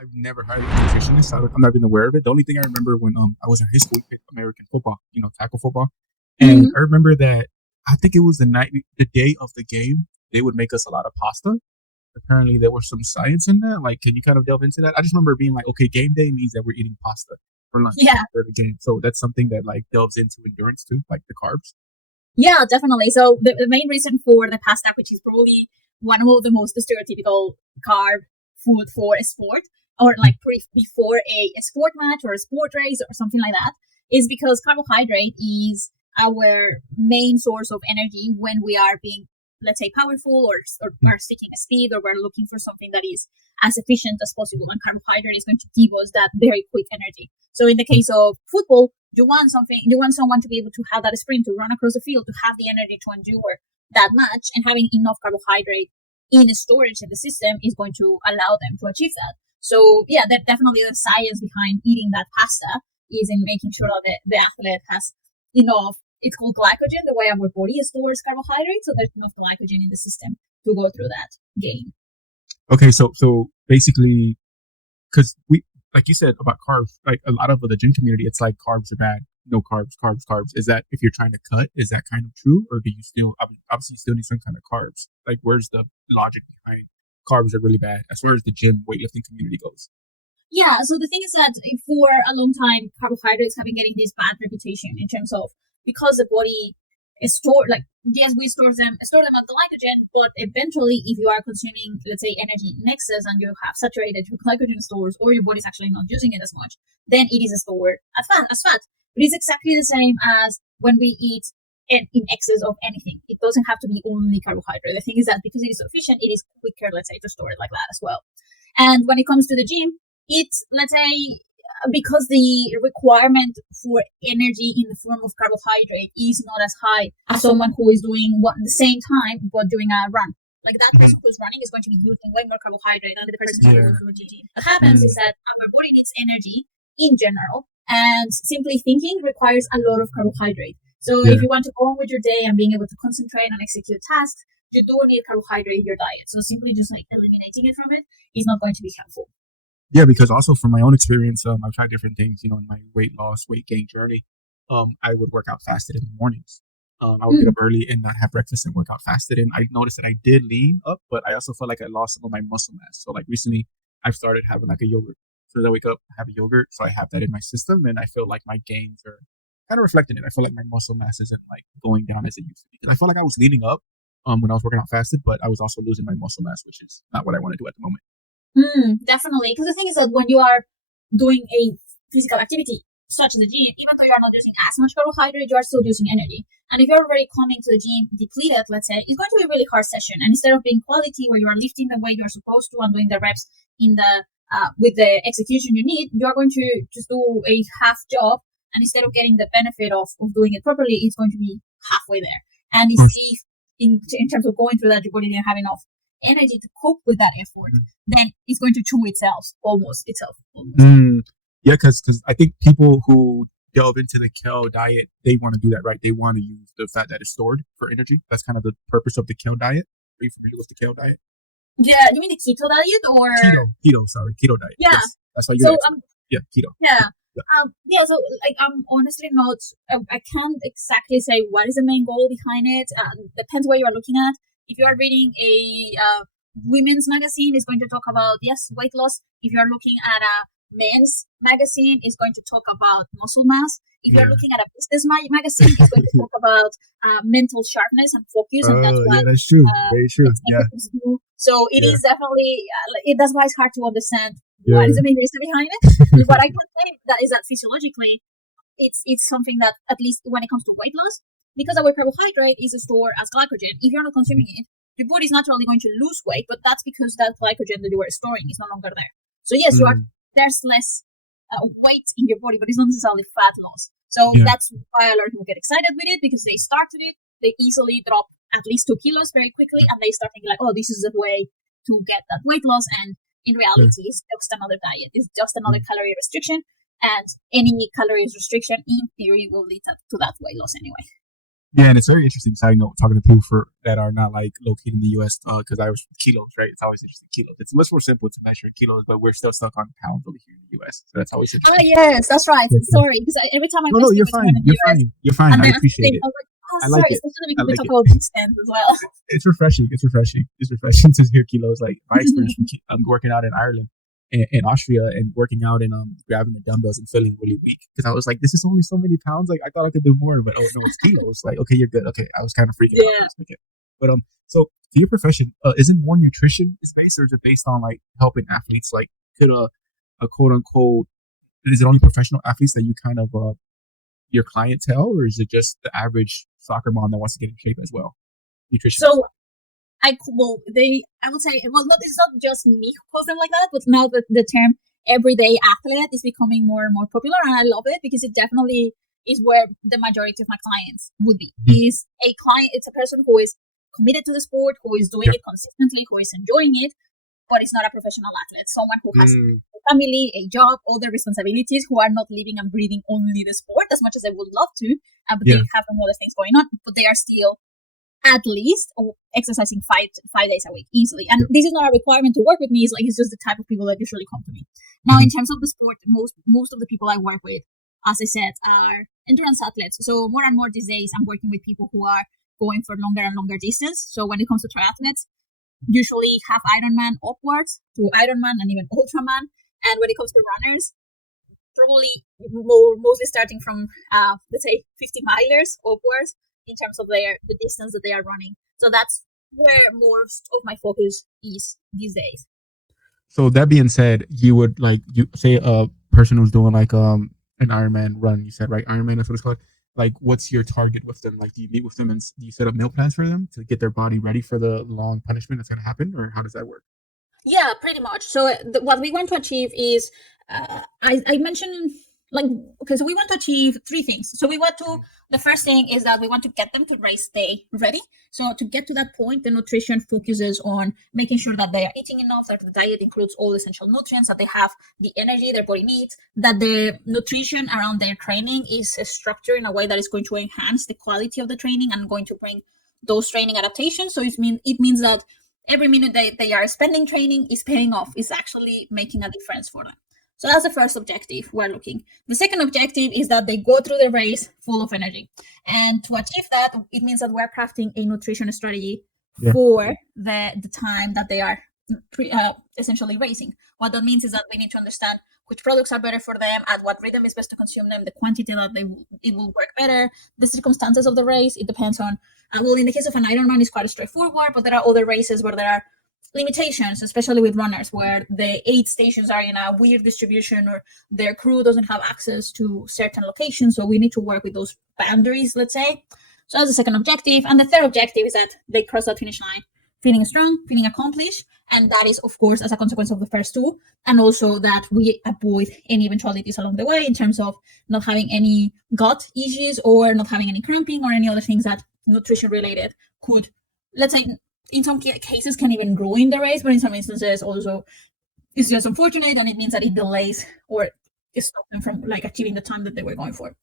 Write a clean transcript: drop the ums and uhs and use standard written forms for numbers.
I've never hired a nutritionist. I'm not even aware of it. The only thing I remember when I was in high school, we played American football, tackle football, and Mm-hmm. I remember that I think it was the day of the game, they would make us a lot of pasta. Apparently, there was some science in that. Like, can you kind of delve into that? I just remember being like, okay, game day means that we're eating pasta for lunch Yeah, for the game, so that's something that like delves into endurance too, like the carbs. yeah, definitely. So the main reason for the pasta, which is probably one of the most stereotypical carb food for a sport, or like before a sport match or a sport race or something like that, is because carbohydrate is our main source of energy when we are being, let's say, powerful or are seeking a speed or we're looking for something that is as efficient as possible. And carbohydrate is going to give us that very quick energy. So in the case of football, you want someone to be able to have that sprint, to run across the field, to have the energy to endure that match, and having enough carbohydrate in storage in the system is going to allow them to achieve that. So yeah, that definitely the science behind eating that pasta is in making sure that the athlete has enough. It's called glycogen, the way our body stores carbohydrates, so there's enough glycogen in the system to go through that game. Okay, so basically, because we, like you said about carbs, like a lot of the gym community, it's like carbs are bad. No carbs, carbs, carbs. Is that if you're trying to cut, is that kind of true, or do you still obviously you still need some kind of carbs? Like, where's the logic behind carbs are really bad as far as the gym weightlifting community goes? Yeah, so the thing is that for a long time, carbohydrates have been getting this bad reputation in terms of, because the body is stored, like, yes, we store them as glycogen, but eventually, if you are consuming, let's say, energy in excess and you have saturated your glycogen stores, or your body's actually not using it as much, then it is stored as fat. But it's exactly the same as when we eat in excess of anything. It doesn't have to be only carbohydrate. The thing is that because it is so efficient, it is quicker, let's say, to store it like that as well. And when it comes to the gym, it's, let's say, because the requirement for energy in the form of carbohydrate is not as high as someone who is doing what at the same time but doing a run. Like that person who's running is going to be using way more carbohydrate than the person who is doing the gym. What happens is that our body needs energy in general, and simply thinking requires a lot of carbohydrate. So if you want to go on with your day and being able to concentrate and execute tasks, you do need carbohydrate in your diet. So simply just like eliminating it from it is not going to be helpful. Yeah, because also from my own experience, I've tried different things, in my weight loss, weight gain journey. I would work out fasted in the mornings. I would get up early and not have breakfast and work out fasted. And I noticed that I did lean up, but I also felt like I lost some of my muscle mass. So like recently I've started having like a yogurt. So as I wake up, I have a yogurt. So I have that in my system and I feel like my gains are kind of reflecting it. I feel like my muscle mass isn't like going down as it used to be. Because I felt like I was leaning up when I was working out fasted, but I was also losing my muscle mass, which is not what I want to do at the moment. Definitely. Because the thing is that when you are doing a physical activity, such as the gym, even though you're not using as much carbohydrate, you are still using energy. And if you're already coming to the gym depleted, let's say, it's going to be a really hard session. And instead of being quality, where you are lifting the way you're supposed to and doing the reps in the with the execution you need, you are going to just do a half job. And instead of getting the benefit of doing it properly, it's going to be halfway there. And if in terms of going through that, your body didn't have enough energy to cope with that effort, then it's going to chew itself. Yeah, because I think people who delve into the keto diet, they want to do that, right? They want to use the fat that is stored for energy. That's kind of the purpose of the keto diet. Are you familiar with the keto diet? Yeah, you mean the keto diet or keto diet. Yeah. Yes, that's why you're So keto. So like I'm honestly not. I can't exactly say what is the main goal behind it. Depends what you are looking at. If you are reading a women's magazine, it's going to talk about weight loss. If you are looking at a men's magazine, it's going to talk about muscle mass. If you're looking at a business magazine, it's going to talk about mental sharpness and focus, and that's what that's true. Very true. So it is definitely that's why it's hard to understand what is the main reason behind it. What I can say that is that physiologically, it's something that, at least when it comes to weight loss, because our carbohydrate is stored as glycogen, if you're not consuming it, your body is naturally going to lose weight, but that's because that glycogen that you were storing is no longer there. So yes, there's less weight in your body, but it's not necessarily fat loss. So that's why a lot of people get excited with it, because they started it, they easily drop at least 2 kilos very quickly, and they start thinking like, oh, this is the way to get that weight loss. And in reality, it's just another diet. It's just another calorie restriction. And any calories restriction, in theory, will lead to that weight loss anyway. Yeah, and it's very interesting. Side note, talking to people that are not like located in the U.S. Because I was kilos, right? It's always interesting kilos. It's much more simple to measure kilos, but we're still stuck on pounds over here in the U.S. So that's always Ah, interesting. yes, that's right. Yeah, yeah. Sorry, because every time No, I no, speak you're with someone fine. in the You're US, fine. You're fine. and I they ask appreciate me, it. I'm like, oh, I like sorry, it. especially I because we like talk it. about distance as well. It's refreshing. It's refreshing. It's refreshing to hear kilos. Like my experience from working out in Ireland, in Austria, and working out and grabbing the dumbbells and feeling really weak because I was like, this is only so many pounds. Like I thought I could do more, but oh no, it's kilos. Like okay, you're good. Okay, I was kind of freaking out for Yeah. a second. But so for your profession, is it more nutrition is based, or is it based on like helping athletes? Like could a quote unquote is it only professional athletes that you kind of your clientele, or is it just the average soccer mom that wants to get in shape as well? Nutritionist. So I would say, well, not, it's not just me who calls them like that, but now the term everyday athlete is becoming more and more popular, and I love it because it definitely is where the majority of my clients would be. Mm-hmm. Is a client, it's a person who is committed to the sport, who is doing Yep. it consistently, who is enjoying it, but is not a professional athlete. Someone who has a family, a job, other responsibilities, who are not living and breathing only the sport as much as they would love to, but Yeah. they have some other things going on, but they are still at least exercising five days a week easily. And this is not a requirement to work with me. It's just the type of people that usually come to me. Now, in terms of the sport, most of the people I work with, as I said, are endurance athletes. So more and more these days, I'm working with people who are going for longer and longer distance. So when it comes to triathletes, usually have Ironman upwards to Ironman and even Ultraman. And when it comes to runners, probably mostly starting from let's say 50 milers upwards in terms of the distance that they are running. So that's where most of my focus is these days. So that being said, you would like you say a person who's doing like an Ironman run. You said right, Ironman. That's what it's called. Like, what's your target with them? Like, do you meet with them and do you set up meal plans for them to get their body ready for the long punishment that's going to happen, or how does that work? Yeah, pretty much. So what we want to achieve is, I mentioned like, okay, so we want to achieve three things. So the first thing is that we want to get them to race day ready. So to get to that point, the nutrition focuses on making sure that they are eating enough, that the diet includes all essential nutrients, that they have the energy their body needs, that the nutrition around their training is structured in a way that is going to enhance the quality of the training and going to bring those training adaptations. So it means that every minute they are spending training is paying off, is actually making a difference for them. So that's the first objective we're looking. The second objective is that they go through the race full of energy. And to achieve that, it means that we're crafting a nutrition strategy for the time that they are essentially racing. What that means is that we need to understand which products are better for them, at what rhythm is best to consume them, the quantity that it will work better, the circumstances of the race. It depends on, well, in the case of an Ironman, it's quite straightforward, but there are other races where there are limitations, especially with runners, where the aid stations are in a weird distribution or their crew doesn't have access to certain locations. So we need to work with those boundaries, let's say. So that's the second objective. And the third objective is that they cross that finish line feeling strong, feeling accomplished. And that is, of course, as a consequence of the first two. And also that we avoid any eventualities along the way in terms of not having any gut issues or not having any cramping or any other things that nutrition related could, let's say, in some cases can even ruin the race, but in some instances also it's just unfortunate, and it means that it delays or it stops them from like achieving the time that they were going for.